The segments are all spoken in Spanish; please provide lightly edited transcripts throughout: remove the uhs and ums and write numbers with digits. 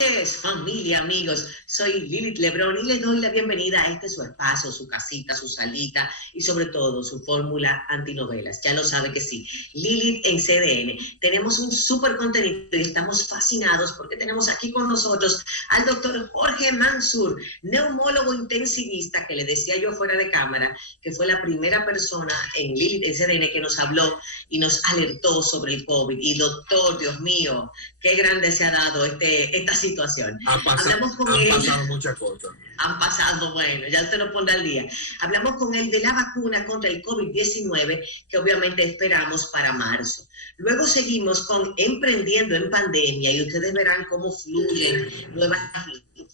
Familia, amigos, soy Lilith Lebrón y les doy la bienvenida a su espacio, su casita, su salita y sobre todo su fórmula antinovelas. Ya lo sabe que sí, Lilith en CDN. Tenemos un súper contenido y estamos fascinados porque tenemos aquí con nosotros al doctor Jorge Mansur, neumólogo intensivista, que le decía yo fuera de cámara, que fue la primera persona en Lilith en CDN que nos habló y nos alertó sobre el COVID. Y doctor, Dios mío, qué grande se ha dado esta situación. Han pasado muchas cosas. Han pasado, bueno, ya usted lo pondrá al día. Hablamos con él de la vacuna contra el COVID-19, que obviamente esperamos para marzo. Luego seguimos con Emprendiendo en Pandemia y ustedes verán cómo fluyen nuevas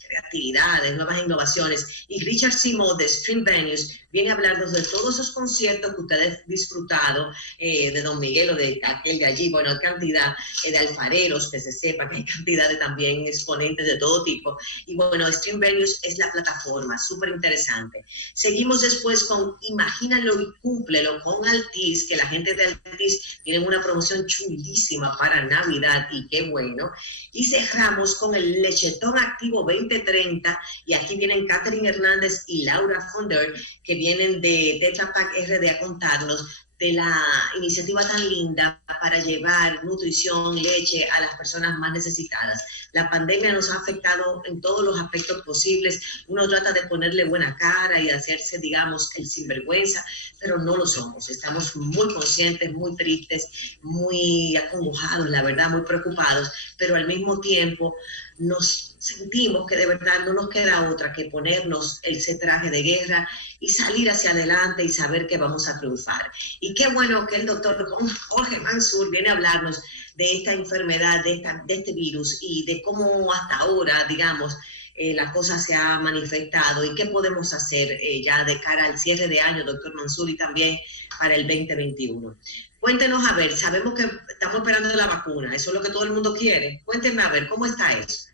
creatividades, nuevas innovaciones. Y Richard Simo de Stream Venues viene a hablarnos de todos esos conciertos que ustedes han disfrutado, de Don Miguel o de aquel de allí. Bueno, hay cantidad de alfareros, que se sepa que hay cantidad de también exponentes de todo tipo. Y bueno, Stream Venues es la plataforma, súper interesante. Seguimos después con Imagínalo y Cúmplelo con Altiz, que la gente de Altiz tienen una promoción chulísima para Navidad y qué bueno. Y cerramos con el Lechetón Activo 2030 y aquí vienen Catherine Hernández y Laura Fonder, que vienen de Tetra Pak RD a contarnos de la iniciativa tan linda para llevar nutrición, leche a las personas más necesitadas. La pandemia nos ha afectado en todos los aspectos posibles. Uno trata de ponerle buena cara y hacerse, digamos, el sinvergüenza, pero no lo somos. Estamos muy conscientes, muy tristes, muy acongojados, la verdad, muy preocupados, pero al mismo tiempo nos sentimos que de verdad no nos queda otra que ponernos ese traje de guerra y salir hacia adelante y saber que vamos a triunfar. Y qué bueno que el doctor Jorge Mansur viene a hablarnos de esta enfermedad, de este virus y de cómo hasta ahora, digamos, la cosa se ha manifestado y qué podemos hacer ya de cara al cierre de año, doctor Mansur, y también para el 2021. Cuéntenos, a ver, sabemos que estamos esperando la vacuna, eso es lo que todo el mundo quiere. Cuéntenme, a ver, ¿cómo está eso?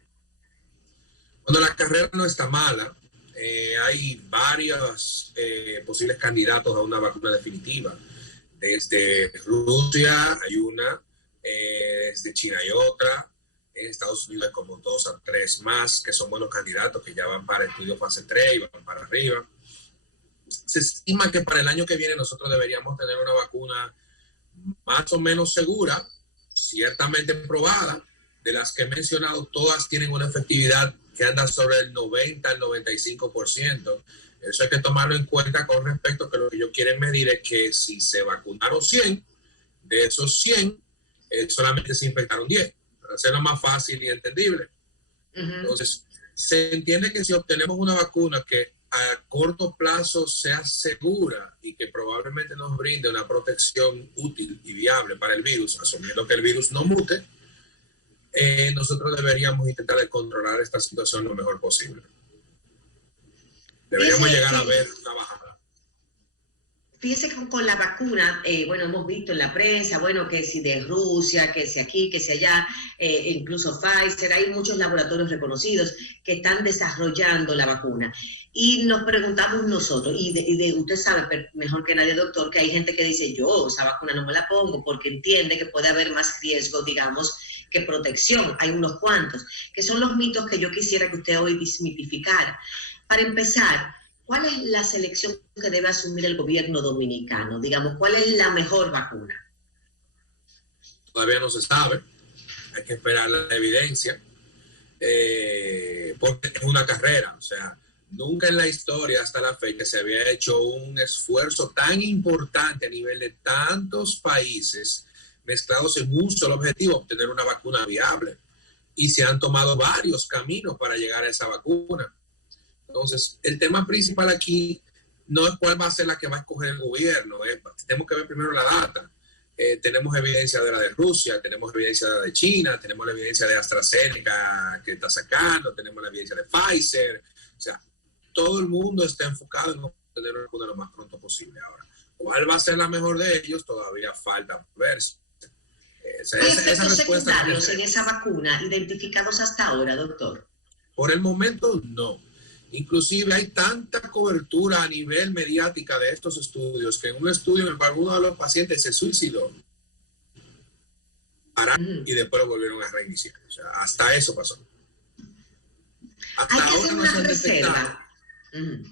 Bueno, la carrera no está mala. Hay varios posibles candidatos a una vacuna definitiva. Desde Rusia hay una, desde China hay otra, en Estados Unidos hay como 2 a 3 más que son buenos candidatos que ya van para estudio fase 3 y van para arriba. Se estima que para el año que viene nosotros deberíamos tener una vacuna más o menos segura, ciertamente probada. De las que he mencionado, todas tienen una efectividad que anda sobre el 90 al 95%. Eso hay que tomarlo en cuenta con respecto a que lo que ellos quieren medir es que si se vacunaron 100, de esos 100, solamente se infectaron 10, para hacerlo más fácil y entendible. Entonces, se entiende que si obtenemos una vacuna que a corto plazo sea segura y que probablemente nos brinde una protección útil y viable para el virus, asumiendo que el virus no mute, nosotros deberíamos intentar de controlar esta situación lo mejor posible. Deberíamos llegar a ver una bajada. Fíjese que con la vacuna, bueno, hemos visto en la prensa, bueno, que si de Rusia, que si aquí, que si allá, incluso Pfizer, hay muchos laboratorios reconocidos que están desarrollando la vacuna. Y nos preguntamos nosotros, y usted sabe mejor que nadie, doctor, que hay gente que dice, yo esa vacuna no me la pongo porque entiende que puede haber más riesgo, digamos, que protección. Hay unos cuantos, que son los mitos que yo quisiera que usted hoy desmitificara. Para empezar, ¿cuál es la selección que debe asumir el gobierno dominicano? Digamos, ¿cuál es la mejor vacuna? Todavía no se sabe. Hay que esperar la evidencia. Porque es una carrera. O sea, nunca en la historia hasta la fecha se había hecho un esfuerzo tan importante a nivel de tantos países mezclados en un solo objetivo, obtener una vacuna viable. Y se han tomado varios caminos para llegar a esa vacuna. Entonces, el tema principal aquí no es cuál va a ser la que va a escoger el gobierno. Tenemos que ver primero la data. Tenemos evidencia de la de Rusia, tenemos evidencia de la de China, tenemos la evidencia de AstraZeneca que está sacando, tenemos la evidencia de Pfizer. O sea, todo el mundo está enfocado en obtener una vacuna lo más pronto posible ahora. ¿Cuál va a ser la mejor de ellos? Todavía falta verse. ¿Hay efectos secundarios en esa vacuna identificados hasta ahora, doctor? Por el momento, no. Inclusive hay tanta cobertura a nivel mediática de estos estudios que en un estudio en el cual uno de los pacientes se suicidó y después lo volvieron a reiniciar. O sea, hasta eso pasó. Hay Hasta que ahora hacer no una se han detectado. reserva. Ujú.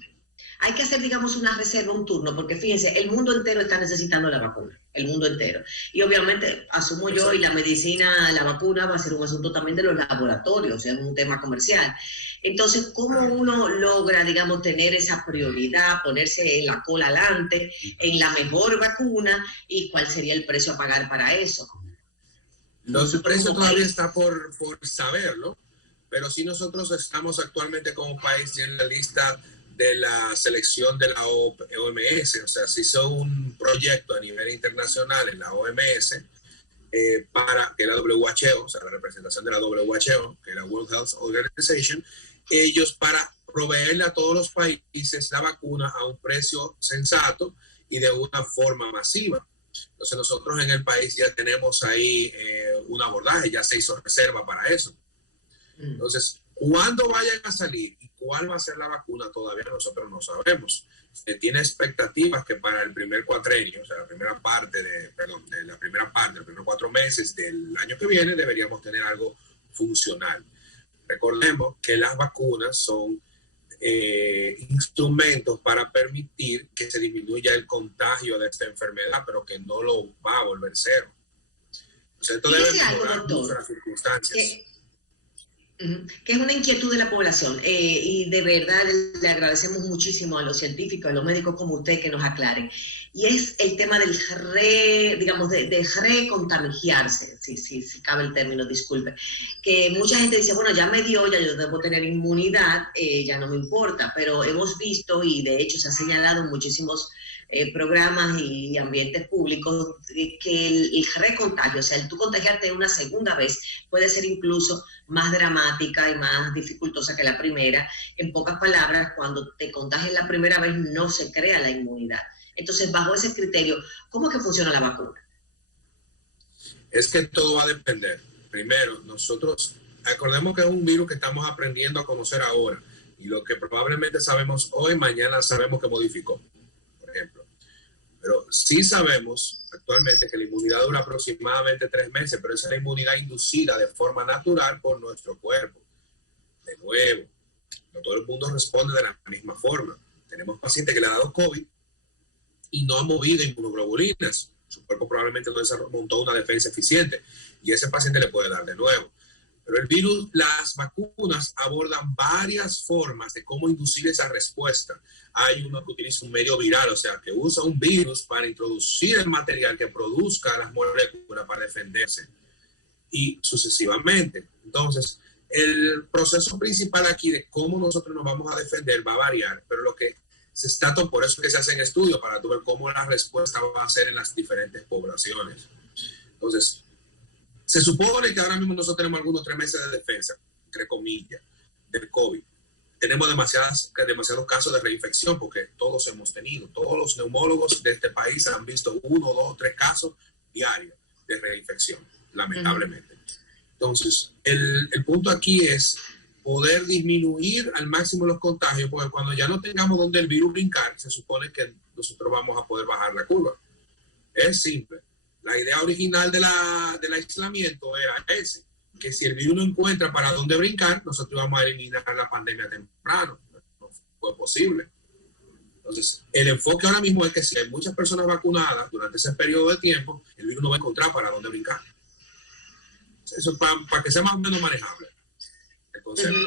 Hay que hacer, digamos, una reserva, un turno, porque fíjense, el mundo entero está necesitando la vacuna, el mundo entero. Y obviamente, asumo yo, y la Exacto. medicina, la vacuna va a ser un asunto también de los laboratorios, es un tema comercial. Entonces, ¿cómo Claro. uno logra, digamos, tener esa prioridad, ponerse en la cola adelante, en la mejor vacuna, y cuál sería el precio a pagar para eso? El Nosotros precio como todavía país. está por saberlo, pero sí nosotros estamos actualmente como país ya en la lista de la selección de la OMS, o sea, se hizo un proyecto a nivel internacional en la OMS para que la WHO, o sea, la representación de la WHO, que es la World Health Organization, ellos para proveerle a todos los países la vacuna a un precio sensato y de una forma masiva. Entonces nosotros en el país ya tenemos ahí un abordaje, ya se hizo reserva para eso. Entonces, ¿cuándo vayan a salir y cuál va a ser la vacuna? Todavía nosotros no sabemos. Se tiene expectativas que para el primer cuatrenio, o sea, la primera parte los primeros 4 meses del año que viene, deberíamos tener algo funcional. Recordemos que las vacunas son instrumentos para permitir que se disminuya el contagio de esta enfermedad, pero que no lo va a volver cero. Entonces, esto debe Fíjese algo, mejorar mucho doctor, las circunstancias. que que es una inquietud de la población, y de verdad le agradecemos muchísimo a los científicos, a los médicos como usted que nos aclaren. Y es el tema del digamos, de recontagiarse, si cabe el término, disculpe. Que mucha gente dice, bueno, ya me dio, ya yo debo tener inmunidad, ya no me importa, pero hemos visto, y de hecho se ha señalado en muchísimos programas y ambientes públicos, que el recontagio, o sea, el tú contagiarte una segunda vez, puede ser incluso más dramática y más dificultosa que la primera. En pocas palabras, cuando te contagias la primera vez no se crea la inmunidad. Entonces, bajo ese criterio, ¿cómo es que funciona la vacuna? Es que todo va a depender. Primero, nosotros, acordemos que es un virus que estamos aprendiendo a conocer ahora, y lo que probablemente sabemos hoy, mañana sabemos que modificó, por ejemplo. Pero sí sabemos actualmente que la inmunidad dura aproximadamente 3 meses, pero esa es la inmunidad inducida de forma natural por nuestro cuerpo. De nuevo, no todo el mundo responde de la misma forma. Tenemos pacientes que le han dado COVID y no han movido inmunoglobulinas. Su cuerpo probablemente no montó una defensa eficiente y ese paciente le puede dar de nuevo. Pero el virus, las vacunas abordan varias formas de cómo inducir esa respuesta. Hay uno que utiliza un medio viral, o sea, que usa un virus para introducir el material que produzca las moléculas para defenderse, y sucesivamente. Entonces, el proceso principal aquí de cómo nosotros nos vamos a defender va a variar, pero lo que se está, por eso es que se hacen estudios, para ver cómo la respuesta va a ser en las diferentes poblaciones. Entonces, se supone que ahora mismo nosotros tenemos algunos 3 meses de defensa, entre comillas, del COVID. Tenemos demasiados casos de reinfección, porque todos hemos tenido, todos los neumólogos de este país han visto 1, 2, 3 casos diarios de reinfección, lamentablemente. Entonces, el punto aquí es poder disminuir al máximo los contagios, porque cuando ya no tengamos donde el virus brincar, se supone que nosotros vamos a poder bajar la curva. Es simple. La idea original del aislamiento era ese, que si el virus no encuentra para dónde brincar, nosotros vamos a eliminar la pandemia temprano. No fue posible. Entonces, el enfoque ahora mismo es que si hay muchas personas vacunadas durante ese periodo de tiempo, el virus no va a encontrar para dónde brincar. Eso es para que sea más o menos manejable el concepto.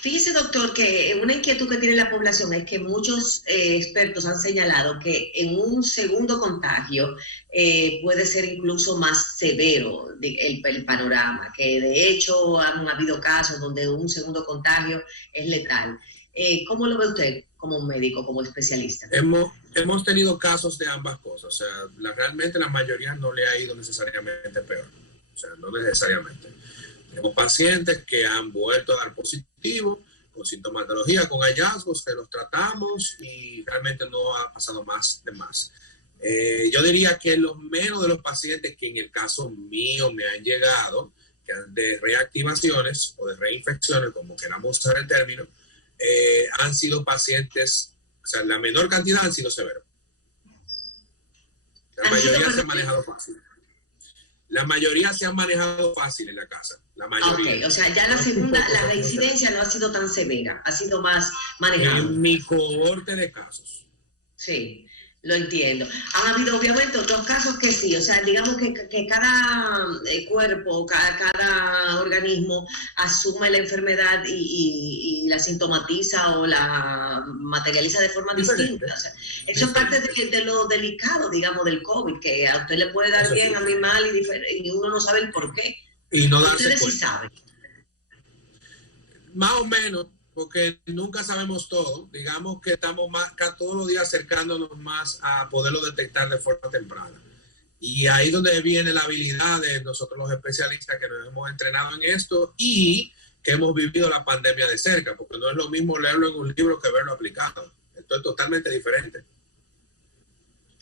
Fíjese, doctor, que una inquietud que tiene la población es que muchos expertos han señalado que en un segundo contagio puede ser incluso más severo el panorama, que de hecho han habido casos donde un segundo contagio es letal. ¿Cómo lo ve usted como médico, como especialista? Hemos tenido casos de ambas cosas. O sea, realmente la mayoría no le ha ido necesariamente peor. O sea, no necesariamente. Tenemos pacientes que han vuelto a dar positivo, con sintomatología, con hallazgos que los tratamos y realmente no ha pasado más de más. Yo diría que los menos de los pacientes que en el caso mío me han llegado, que de reactivaciones o de reinfecciones, como queramos usar el término, han sido pacientes, o sea, la menor cantidad han sido severos. La mayoría se ha manejado fácil. La mayoría se han manejado fácil en la casa, la mayoría. Ok, o sea, ya la segunda, la reincidencia no ha sido tan severa, ha sido más manejada. En mi cohorte de casos. Sí, lo entiendo. Han habido obviamente otros casos que sí, o sea, digamos que cada cuerpo, cada organismo asume la enfermedad y la sintomatiza o la materializa de forma distinta. O sea, eso es parte de lo delicado, digamos, del COVID, que a usted le puede dar bien, sí, a mí mal y uno no sabe el por qué. Y no ustedes sí saben. Más o menos, porque nunca sabemos todo. Digamos que estamos todos los días acercándonos más a poderlo detectar de forma temprana. Y ahí es donde viene la habilidad de nosotros los especialistas que nos hemos entrenado en esto y que hemos vivido la pandemia de cerca, porque no es lo mismo leerlo en un libro que verlo aplicado. Esto es totalmente diferente.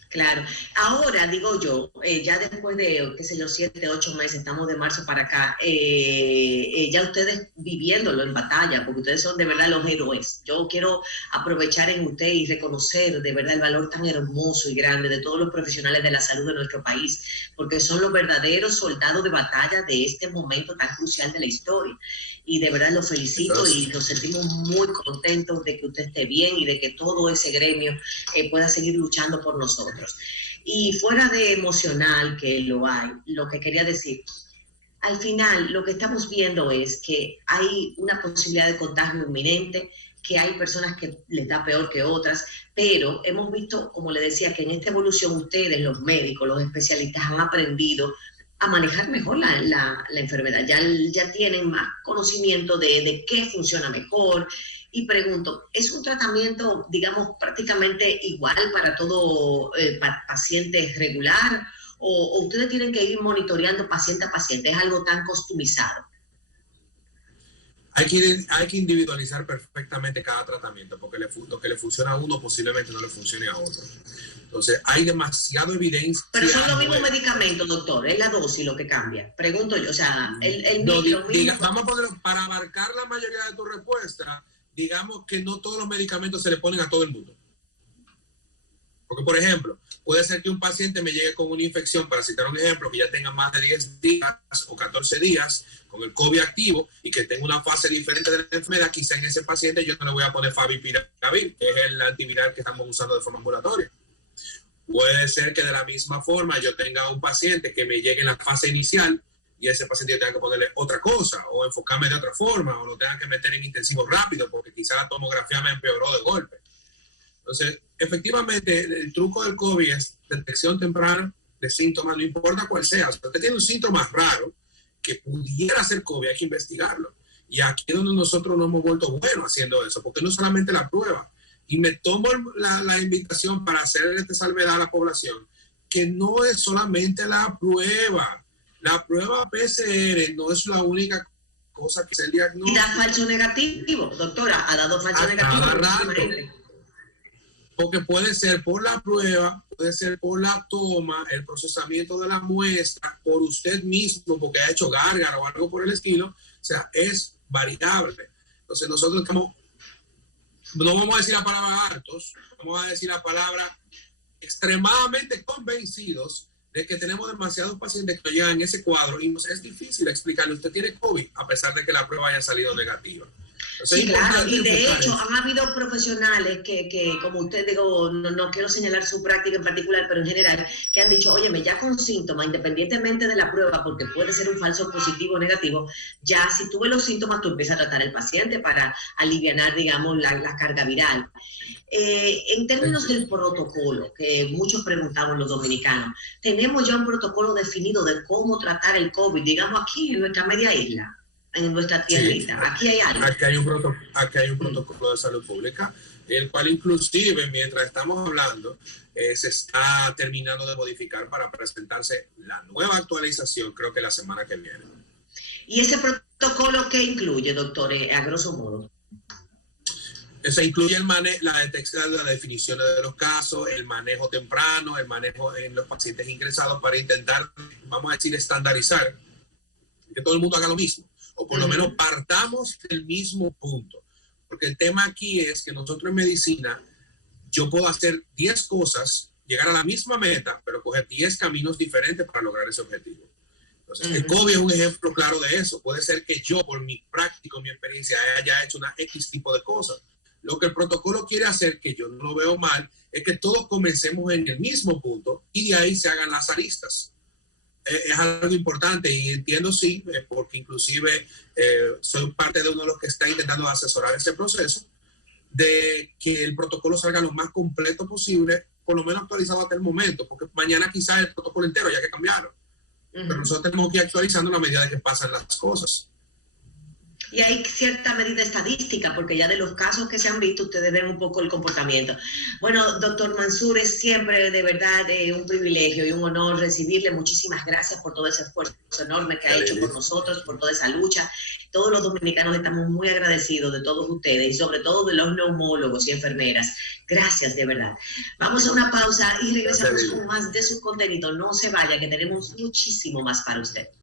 Claro. Ahora, digo yo, ya después de, qué sé yo, 7, 8 meses, estamos de marzo para acá, ya ustedes viviéndolo en batalla, porque ustedes son de verdad los héroes. Yo quiero aprovechar en usted y reconocer de verdad el valor tan hermoso y grande de todos los profesionales de la salud de nuestro país, porque son los verdaderos soldados de batalla de este momento tan crucial de la historia. Y de verdad los felicito y nos sentimos muy contentos de que usted esté bien y de que todo ese gremio pueda seguir luchando por nosotros. Y fuera de emocional, que lo hay, lo que quería decir, al final lo que estamos viendo es que hay una posibilidad de contagio inminente, que hay personas que les da peor que otras, pero hemos visto, como le decía, que en esta evolución ustedes, los médicos, los especialistas, han aprendido a manejar mejor la enfermedad. Ya tienen más conocimiento de qué funciona mejor. Y pregunto, ¿es un tratamiento, digamos, prácticamente igual para todo paciente regular? ¿O ustedes tienen que ir monitoreando paciente a paciente? ¿Es algo tan customizado? Hay que individualizar perfectamente cada tratamiento, porque lo que le funciona a uno posiblemente no le funcione a otro. Entonces, hay demasiada evidencia. Pero son los mismos medicamentos, doctor, es la dosis lo que cambia. Pregunto yo, o sea, vamos a ponerlo, para abarcar la mayoría de tu respuesta, digamos que no todos los medicamentos se le ponen a todo el mundo. Porque, por ejemplo, puede ser que un paciente me llegue con una infección, para citar un ejemplo, que ya tenga más de 10 días o 14 días con el COVID activo y que tenga una fase diferente de la enfermedad. Quizá en ese paciente yo no le voy a poner favipiravir, que es el antiviral que estamos usando de forma ambulatoria. Puede ser que de la misma forma yo tenga un paciente que me llegue en la fase inicial y ese paciente yo tenga que ponerle otra cosa o enfocarme de otra forma o lo tenga que meter en intensivo rápido porque quizá la tomografía me empeoró de golpe. Entonces, efectivamente, el truco del COVID es detección temprana de síntomas, no importa cuál sea. Si usted tiene un síntoma raro que pudiera ser COVID, hay que investigarlo. Y aquí es donde nosotros nos hemos vuelto buenos haciendo eso, porque no solamente la prueba. Y me tomo la invitación para hacer esta salvedad a la población, que no es solamente la prueba. La prueba PCR no es la única cosa que es el diagnóstico. Y da falso negativo, doctora, ha dado falso negativo. Porque puede ser por la prueba, puede ser por la toma, el procesamiento de la muestra, por usted mismo, porque ha hecho gárgara o algo por el estilo. O sea, es variable. Entonces nosotros estamos, no vamos a decir la palabra hartos, vamos a decir la palabra extremadamente convencidos de que tenemos demasiados pacientes que llegan en ese cuadro y nos es difícil explicarle, usted tiene COVID, a pesar de que la prueba haya salido negativa. Sí, claro, y de hecho han habido profesionales que como usted digo, no quiero señalar su práctica en particular, pero en general, que han dicho, óyeme, ya con síntomas, independientemente de la prueba, porque puede ser un falso positivo o negativo, ya si tuve los síntomas, tú empiezas a tratar al paciente para alivianar, digamos, la carga viral. En términos del protocolo, que muchos preguntamos los dominicanos, tenemos ya un protocolo definido de cómo tratar el COVID, digamos aquí en nuestra media isla. En nuestra tierrita. Sí, aquí hay algo. Aquí hay un protocolo de salud pública, el cual inclusive mientras estamos hablando se está terminando de modificar para presentarse la nueva actualización, creo que la semana que viene. ¿Y ese protocolo qué incluye, doctor, a grosso modo? Se incluye la detección, la definición de los casos, el manejo temprano, el manejo en los pacientes ingresados para intentar, vamos a decir, estandarizar, que todo el mundo haga lo mismo. O por lo menos partamos del mismo punto. Porque el tema aquí es que nosotros en medicina, yo puedo hacer 10 cosas, llegar a la misma meta, pero coger 10 caminos diferentes para lograr ese objetivo. Entonces, el COVID es un ejemplo claro de eso. Puede ser que yo, por mi práctica, mi experiencia, haya hecho una X tipo de cosas. Lo que el protocolo quiere hacer, que yo no lo veo mal, es que todos comencemos en el mismo punto y de ahí se hagan las aristas. Es algo importante y entiendo, sí, porque inclusive soy parte de uno de los que está intentando asesorar ese proceso, de que el protocolo salga lo más completo posible, por lo menos actualizado hasta el momento, porque mañana quizás el protocolo entero ya que cambiaron. Pero nosotros tenemos que ir actualizando a la medida de que pasan las cosas. Y hay cierta medida estadística, porque ya de los casos que se han visto, ustedes ven un poco el comportamiento. Bueno, doctor Mansur, es siempre de verdad un privilegio y un honor recibirle. Muchísimas gracias por todo ese esfuerzo enorme que ha hecho por nosotros, por toda esa lucha. Todos los dominicanos estamos muy agradecidos de todos ustedes y sobre todo de los neumólogos y enfermeras. Gracias, de verdad. Vamos a una pausa y regresamos con más de su contenido. No se vaya, que tenemos muchísimo más para usted.